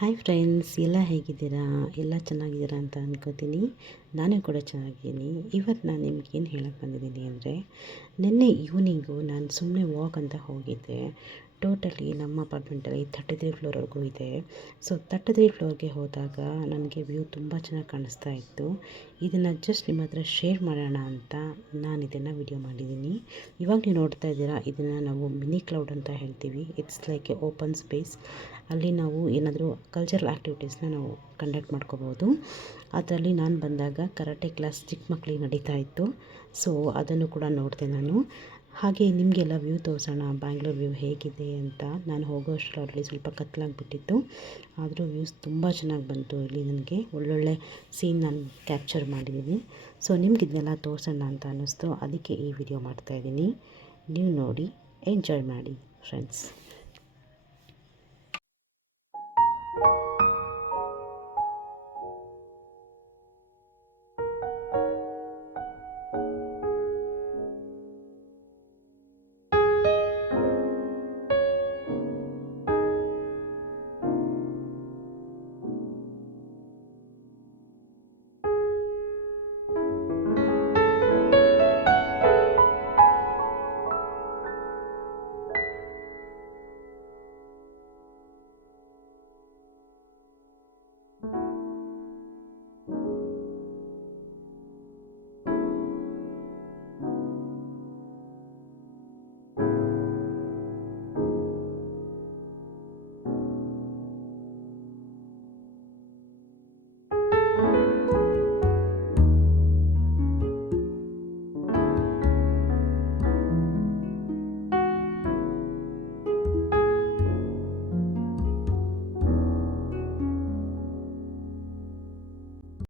Hi friends, ಎಲ್ಲ ಹೇಗಿದ್ದೀರಾ? ಎಲ್ಲ ಚೆನ್ನಾಗಿದ್ದೀರಾ ಅಂತ ಅಂದ್ಕೋತೀನಿ. ನಾನು ಕೂಡ ಚೆನ್ನಾಗಿದ್ದೀನಿ. ಇವತ್ತು ನಾನು ನಿಮ್ಗೇನು ಹೇಳಕ್ಕೆ ಬಂದಿದ್ದೀನಿ ಅಂದರೆ, ನಿನ್ನೆ ಈವ್ನಿಂಗು ನಾನು ಸುಮ್ಮನೆ ವಾಕ್ ಅಂತ ಹೋಗಿದ್ದೆ. ಟೋಟಲಿ ನಮ್ಮ ಅಪಾರ್ಟ್ಮೆಂಟಲ್ಲಿ 33 ಫ್ಲೋರ್ವರೆಗೂ ಇದೆ. ಸೊ 33 ಫ್ಲೋರ್ಗೆ ಹೋದಾಗ ನನಗೆ ವ್ಯೂ ತುಂಬ ಚೆನ್ನಾಗಿ ಕಾಣಿಸ್ತಾ ಇತ್ತು. ಇದನ್ನು ಜಸ್ಟ್ ನಿಮ್ಮ ಹತ್ರ ಶೇರ್ ಮಾಡೋಣ ಅಂತ ನಾನು ಇದನ್ನು ವಿಡಿಯೋ ಮಾಡಿದ್ದೀನಿ. ಇವಾಗ ನೀವು ನೋಡ್ತಾ ಇದ್ದೀರಾ, ಇದನ್ನು ನಾವು ಮಿನಿ ಕ್ಲೌಡ್ ಅಂತ ಹೇಳ್ತೀವಿ. It's like A open space. ಅಲ್ಲಿ ನಾವು ಏನಾದರೂ ಕಲ್ಚರಲ್ ಆ್ಯಕ್ಟಿವಿಟೀಸ್ನ ನಾವು ಕಂಡಕ್ಟ್ ಮಾಡ್ಕೋಬೋದು. ಅದರಲ್ಲಿ ನಾನು ಬಂದಾಗ ಕರಾಟೆ ಕ್ಲಾಸ್ ಚಿಕ್ಕ ಮಕ್ಕಳಿಗೆ ನಡೀತಾ ಇತ್ತು. ಸೊ ಅದನ್ನು ಕೂಡ ನೋಡಿದೆ ನಾನು. ಹಾಗೆ ನಿಮಗೆಲ್ಲ ವ್ಯೂ ತೋರಿಸೋಣ, ಬ್ಯಾಂಗ್ಳೂರು ವ್ಯೂ ಹೇಗಿದೆ ಅಂತ. ನಾನು ಹೋಗೋ ಅಷ್ಟರಲ್ಲಿ ಸ್ವಲ್ಪ ಕತ್ತಲಾಗಿಬಿಟ್ಟಿತ್ತು, ಆದರೂ ವ್ಯೂಸ್ ತುಂಬ ಚೆನ್ನಾಗಿ ಬಂತು. ಇಲ್ಲಿ ನನಗೆ ಒಳ್ಳೊಳ್ಳೆ ಸೀನ್ ನಾನು ಕ್ಯಾಪ್ಚರ್ ಮಾಡಿದ್ದೀನಿ. ಸೊ ನಿಮ್ಗೆ ಇದನ್ನೆಲ್ಲ ತೋರಿಸೋಣ ಅಂತ ಅನ್ನಿಸ್ತು, ಅದಕ್ಕೆ ಈ ವಿಡಿಯೋ ಮಾಡ್ತಾಯಿದ್ದೀನಿ. ನೀವು ನೋಡಿ ಎಂಜಾಯ್ ಮಾಡಿ ಫ್ರೆಂಡ್ಸ್.